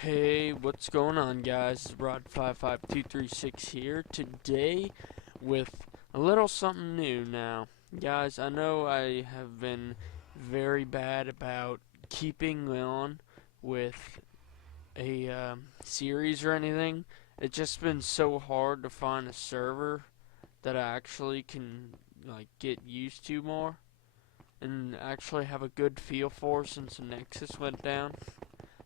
Hey, what's going on, guys? It's Rod55236 here today with a little something new now. Guys, I know I have been very bad about keeping on with a series or anything. It's just been so hard to find a server that I actually can get used to more and actually have a good feel for since the Nexus went down.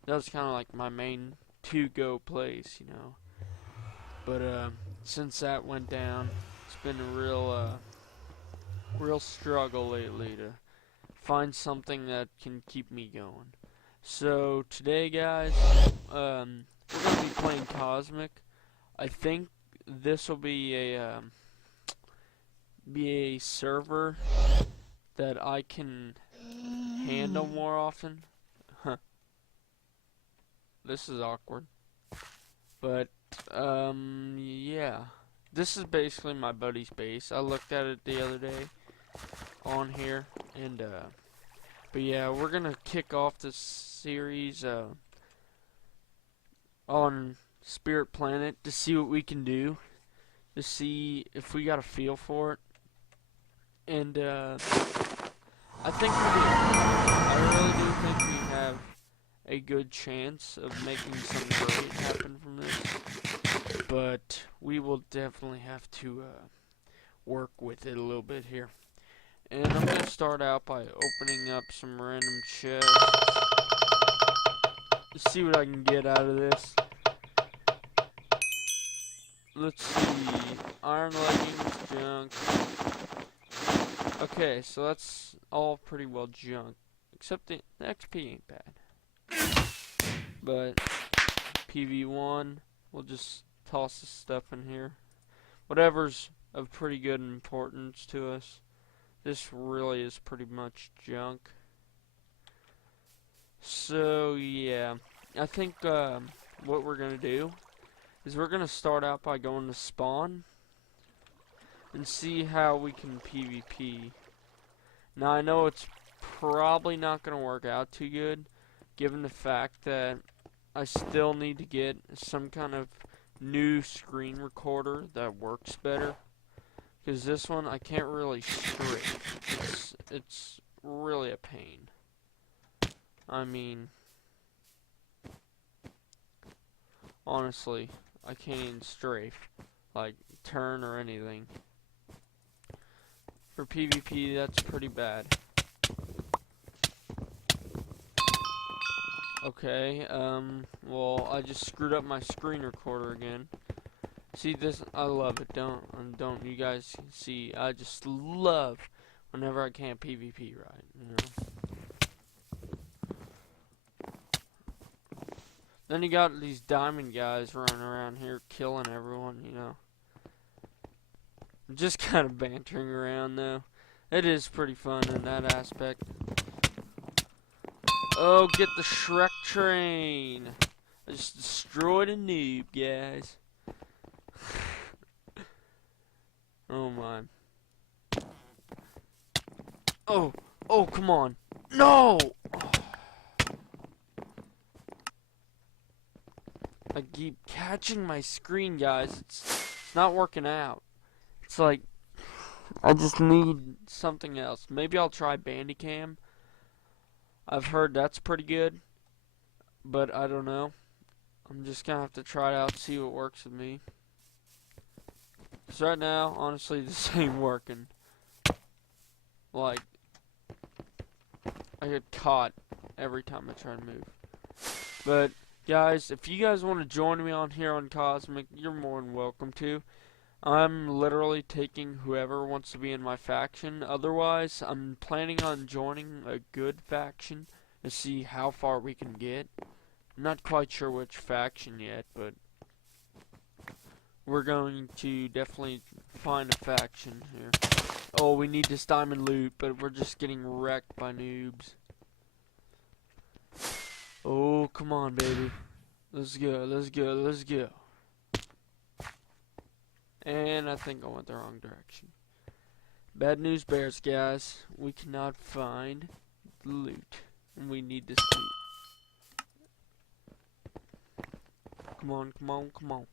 That was kind of like my main to-go place. But since that went down, it's been a real struggle lately to find something that can keep me going. So today, guys, we're gonna be playing Cosmic. I think this will be a server that I can handle more often. This is awkward. But, yeah. This is basically my buddy's base. I looked at it the other day on here. And, but yeah, we're gonna kick off this series, on Spirit Planet to see what we can do. To see if we got a feel for it. And, I think we do. I really do think we have a good chance of making some great happen from this, but we will definitely have to work with it a little bit here. And I'm going to start out by opening up some random chests to see what I can get out of this. Let's see, iron leggings, junk. Okay, so that's all pretty well junk, except the XP ain't bad. But PV1, we'll just toss this stuff in here. Whatever's of pretty good importance to us. This really is pretty much junk. So yeah, I think what we're gonna do is we're gonna start out by going to spawn and see how we can PvP. Now I know it's probably not gonna work out too good, given the fact that I still need to get some kind of new screen recorder that works better, because this one I can't really strafe. It's really a pain. I mean, honestly, I can't even strafe, like turn or anything. For PvP, that's pretty bad. Okay, well, I just screwed up my screen recorder again. See this? I love it. Don't you guys see? I just love whenever I can't PvP right, Then you got these diamond guys running around here killing everyone. Just kind of bantering around, though. It is pretty fun in that aspect. Oh, get the Shrek train! I just destroyed a noob, guys. Oh my. Oh, come on. No! I keep catching my screen, guys. It's not working out. It's like, I just need something else. Maybe I'll try Bandicam. I've heard that's pretty good, but I don't know. I'm just gonna have to try it out, see what works with me. Because right now, honestly, this ain't working. Like, I get caught every time I try to move. But, guys, if you guys want to join me on here on Cosmic, you're more than welcome to. I'm literally taking whoever wants to be in my faction. Otherwise, I'm planning on joining a good faction to see how far we can get. I'm not quite sure which faction yet, but we're going to definitely find a faction here. Oh, we need this diamond loot, but we're just getting wrecked by noobs. Oh, come on, baby. Let's go, let's go, let's go. And I think I went the wrong direction. Bad news bears, guys. We cannot find the loot. And we need this loot. Come on, come on, come on.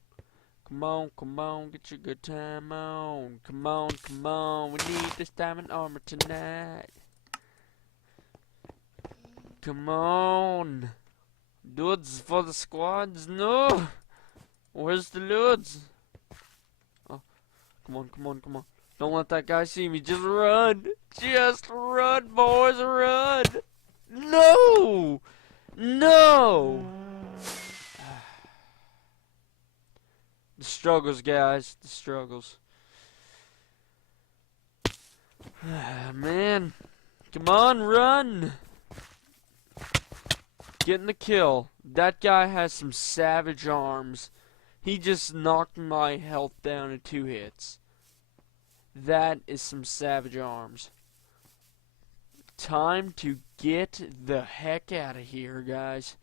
Come on, come on, get your good time on. Come on, we need this diamond armor tonight. Come on. Dudes for the squads, no! Where's the dudes? Oh, come on, come on, come on. Don't let that guy see me, just run! Just run, boys, run! No! No! The struggles, guys, the struggles. Man, come on, run! Getting the kill. That guy has some savage arms. He just knocked my health down in 2 hits. That is some savage arms. Time to get the heck out of here, guys.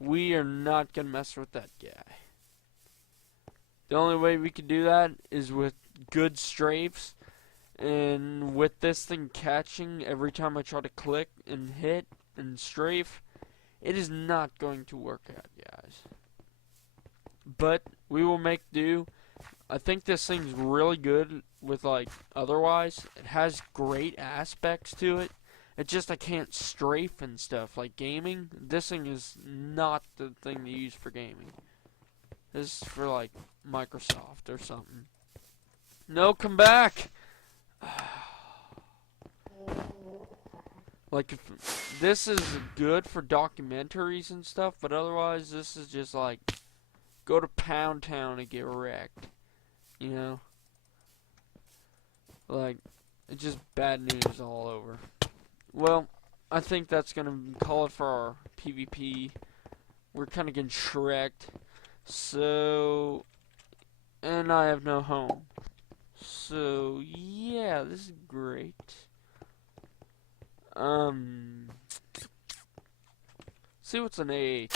We are not gonna mess with that guy. The only way we can do that is with good strafes, and with this thing catching every time I try to click and hit and strafe, it is not going to work out, guys. But we will make do. I think this thing's really good with, like, otherwise. It has great aspects to it. It's just I can't strafe and stuff. Like gaming, this thing is not the thing to use for gaming. This is for, like, Microsoft or something. No, come back! Like, if this is good for documentaries and stuff, but otherwise this is just like, go to Pound Town and get wrecked. You know? Like, it's just bad news all over. Well, I think that's gonna call it for our PvP. We're kinda getting shreked. So, and I have no home. So, yeah, this is great. See what's an A.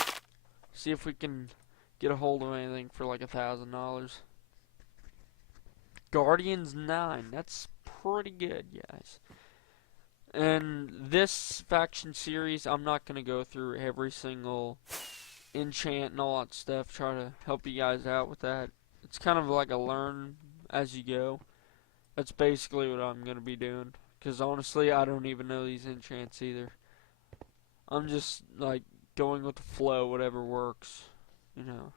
See if we can get a hold of anything for like $1,000. Guardians 9. That's pretty good, guys. And this faction series, I'm not gonna go through every single enchant and all that stuff. Try to help you guys out with that. It's kind of like a learn as you go. That's basically what I'm gonna be doing. Because honestly, I don't even know these enchants either. I'm just like going with the flow, whatever works, you know.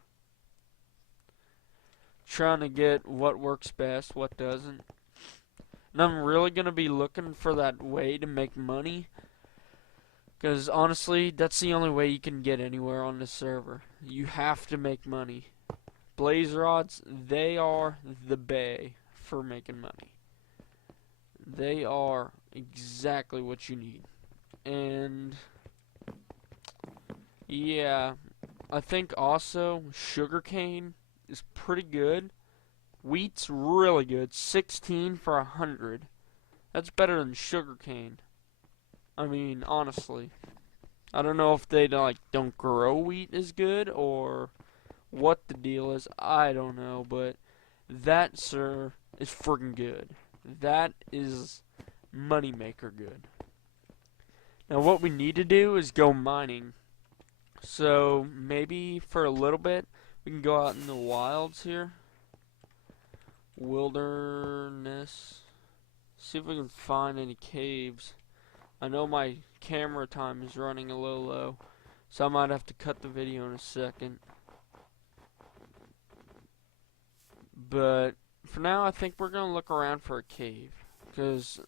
Trying to get what works best, what doesn't. And I'm really going to be looking for that way to make money. Because honestly, that's the only way you can get anywhere on this server. You have to make money. Blaze rods, they are the bay for making money. They are exactly what you need. And yeah, I think also sugarcane is pretty good. Wheat's really good. 16 for 100. That's better than sugarcane. I mean, honestly. I don't know if they like don't grow wheat as good or what the deal is. I don't know, but that, sir, is friggin' good. That is moneymaker good. Now what we need to do is go mining. So maybe for a little bit we can go out in the wilds here. Wilderness. See if we can find any caves. I know my camera time is running a little low, so I might have to cut the video in a second. But for now, I think we're going to look around for a cave. Because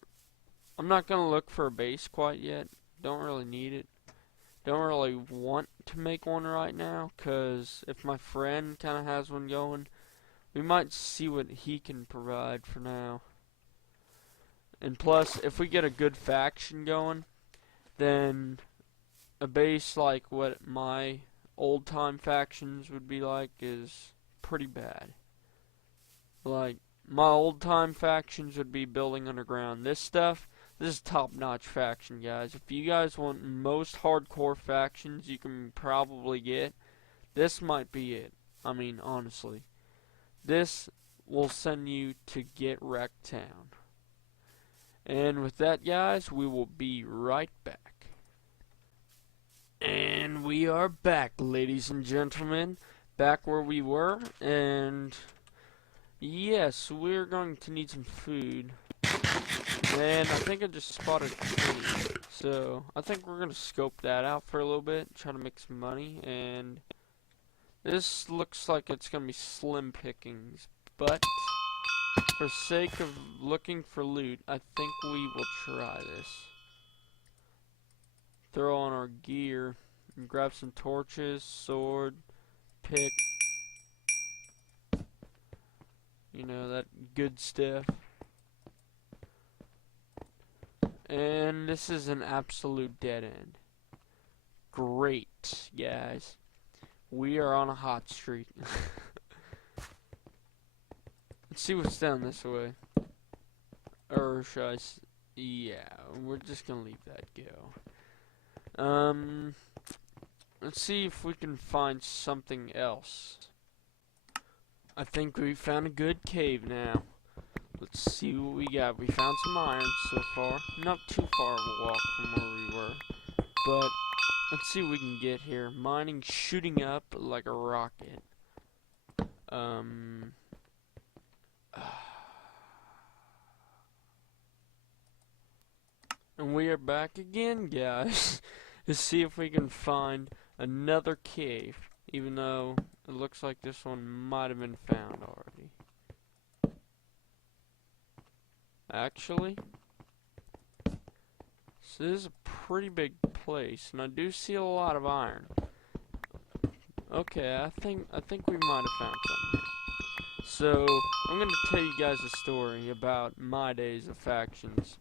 I'm not going to look for a base quite yet. Don't really need it. Don't really want to make one right now. Because if my friend kind of has one going, we might see what he can provide for now. And plus, if we get a good faction going, then a base like what my old-time factions would be like is pretty bad. Like, my old-time factions would be building underground. This is top-notch faction, guys. If you guys want most hardcore factions you can probably get, this might be it. I mean, honestly. This will send you to Get Wrecked Town. And with that, guys, we will be right back. And we are back, ladies and gentlemen. back where we were, and yes, we're going to need some food. And I think I just spotted a tree, so I think we're gonna scope that out for a little bit, try to make some money, and this looks like it's gonna be slim pickings, but for sake of looking for loot, I think we will try this. Throw on our gear, and grab some torches, sword, pick, you know, that good stuff. And this is an absolute dead end. Great, guys. We are on a hot streak. Let's see what's down this way. Or should I yeah, we're just gonna leave that go. Let's see if we can find something else. I think we found a good cave now. Let's see what we got. We found some iron so far. Not too far of a walk from where we were. But let's see what we can get here. Mining shooting up like a rocket. And we are back again, guys, to see if we can find another cave. Even though it looks like this one might have been found already. Actually, so this is a pretty big place, and I do see a lot of iron. Okay, I think we might have found something. So I'm gonna tell you guys a story about my days of factions.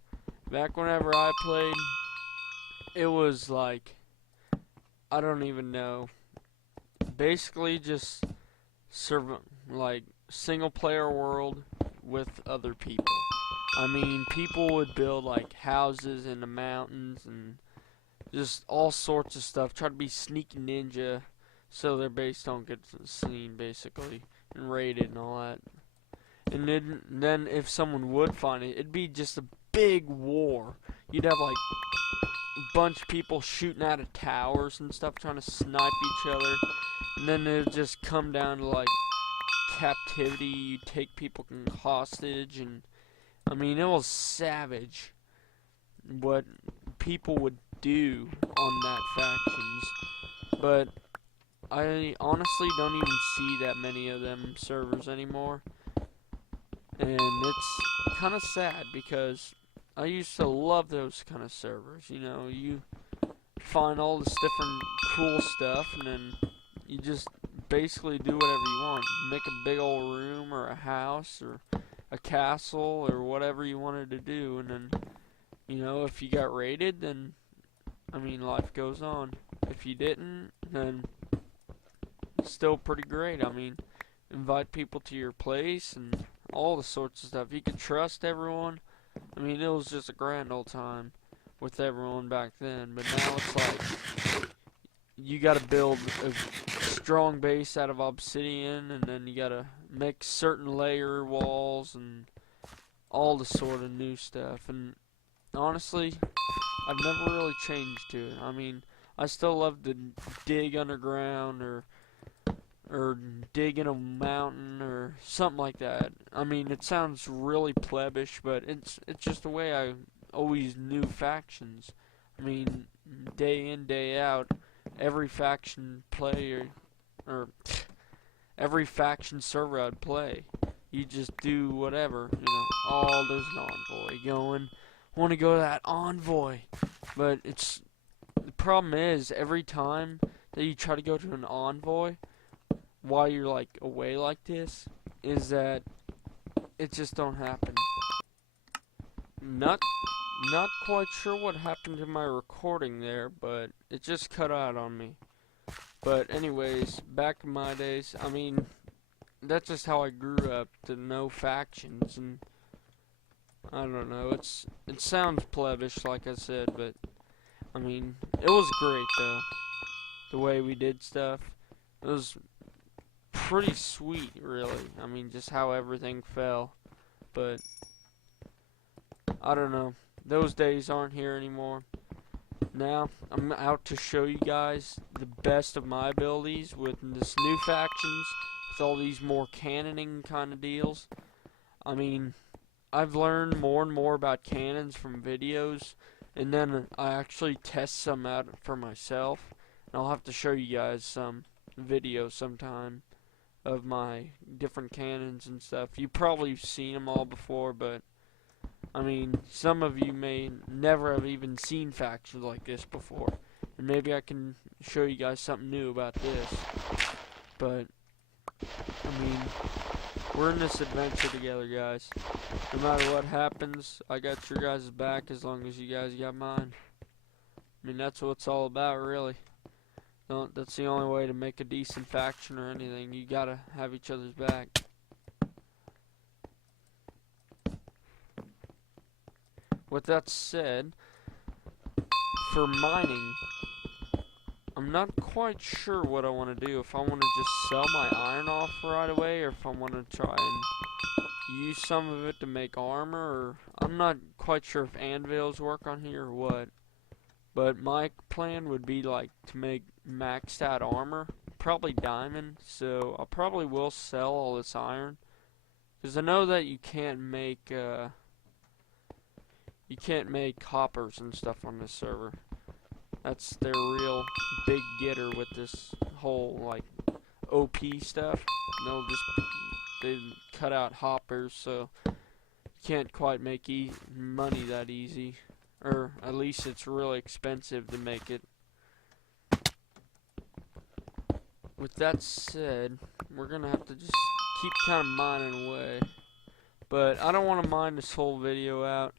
Back whenever I played, it was like, I don't even know. Basically, just like single player world with other people. I mean, people would build like houses in the mountains and just all sorts of stuff. Try to be sneaky ninja so their base don't get seen, basically, and raided and all that. And then if someone would find it, it'd be just a big war. You'd have like a bunch of people shooting out of towers and stuff, trying to snipe each other. And then it'd just come down to like captivity. You take people hostage, and I mean, it was savage what people would do on that factions, but I honestly don't even see that many of them servers anymore, and it's kind of sad because I used to love those kind of servers. You know, you find all this different cool stuff, and then you just basically do whatever you want. Make a big old room or a house or a castle or whatever you wanted to do, and then, you know, if you got raided, then I mean, life goes on. If you didn't, then still pretty great. I mean, invite people to your place and all the sorts of stuff. You could trust everyone. I mean, it was just a grand old time with everyone back then, but now it's like you gotta build a strong base out of obsidian, and then you gotta make certain layer walls and all the sort of new stuff. And honestly, I've never really changed to it. I mean, I still love to dig underground or dig in a mountain or something like that. I mean, it sounds really plebbish, but it's just the way I always knew factions. I mean, day in, day out, every faction player or every faction server I'd play, you just do whatever, you know. Oh, there's an envoy going. Want to go to that envoy, but the problem is every time that you try to go to an envoy while you're like away like this, is that it just don't happen. Not quite sure what happened to my recording there, but it just cut out on me. But anyways, back in my days, I mean, that's just how I grew up, to no factions, and I don't know, it sounds plebbish like I said, but I mean, it was great though, the way we did stuff. It was pretty sweet, really. I mean, just how everything fell, but I don't know, those days aren't here anymore. Now, I'm out to show you guys the best of my abilities with this new factions, with all these more cannoning kind of deals. I mean, I've learned more and more about cannons from videos, and then I actually test some out for myself. And I'll have to show you guys some videos sometime of my different cannons and stuff. You've probably seen them all before, but I mean, some of you may never have even seen factions like this before, and maybe I can show you guys something new about this. But I mean, we're in this adventure together, guys. No matter what happens, I got your guys' back as long as you guys got mine. I mean, that's what it's all about, really. That's the only way to make a decent faction or anything. You gotta have each other's back. With that said, for mining, I'm not quite sure what I want to do. If I want to just sell my iron off right away, or if I want to try and use some of it to make armor, or I'm not quite sure if anvils work on here or what. But my plan would be like to make maxed out armor, probably diamond, so I probably will sell all this iron. Because I know that you can't make hoppers and stuff on this server. That's their real big getter with this whole like OP stuff. They cut out hoppers, so you can't quite make money that easy, or at least it's really expensive to make it. With that said, we're gonna have to just keep kind of mining away, but I don't want to mine this whole video out.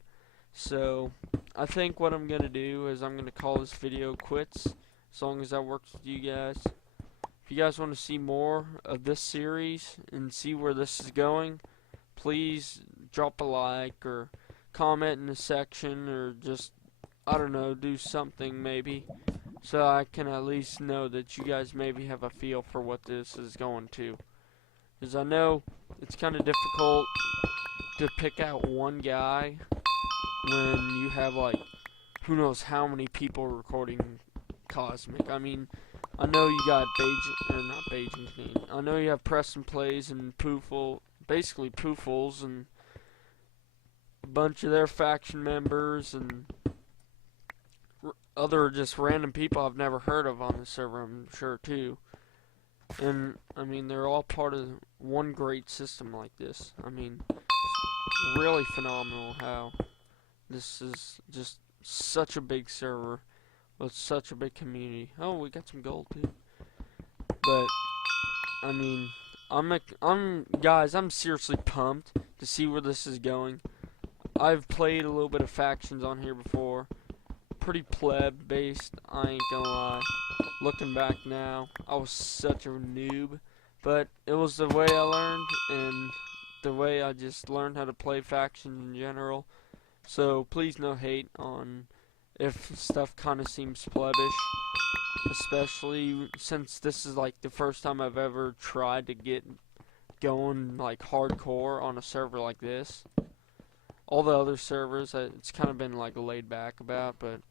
So I think what I'm going to do is I'm going to call this video quits, as long as that works with you guys. If you guys want to see more of this series and see where this is going, please drop a like or comment in the section, or just, I don't know, do something maybe, so I can at least know that you guys maybe have a feel for what this is going to. Because I know it's kind of difficult to pick out one guy when you have like who knows how many people recording Cosmic. I mean, I know you got I know you have Preston Plays and basically Poofles and a bunch of their faction members and other just random people I've never heard of on the server, I'm sure too. And I mean, they're all part of one great system like this. I mean, it's really phenomenal how this is just such a big server with such a big community. Oh, we got some gold too. But I mean, I'm seriously pumped to see where this is going. I've played a little bit of factions on here before. Pretty pleb based, I ain't gonna lie. Looking back now, I was such a noob, but it was the way I learned and the way I just learned how to play factions in general. So please no hate on if stuff kind of seems plebbish, especially since this is like the first time I've ever tried to get going like hardcore on a server like this. All the other servers, it's kind of been like laid back about, but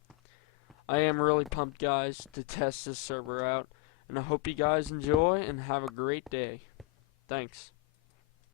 I am really pumped, guys, to test this server out, and I hope you guys enjoy and have a great day. Thanks.